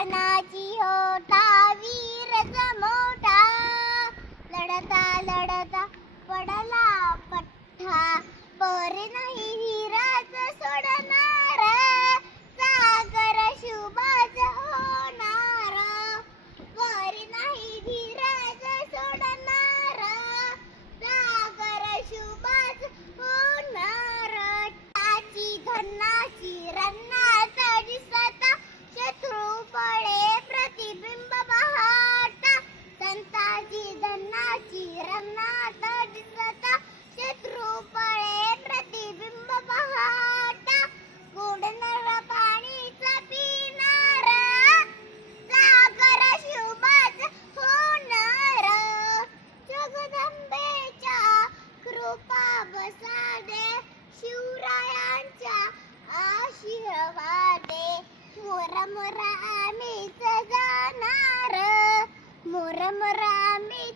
कानाची होता वीर मोठा. लढता लढता पडला पठ्ठा. पर नाही कृपा बसादे शिवरायांच्या आशीर्वादे. मोरा मोरा आम्ही जाणार मोरा मोरा आम्ही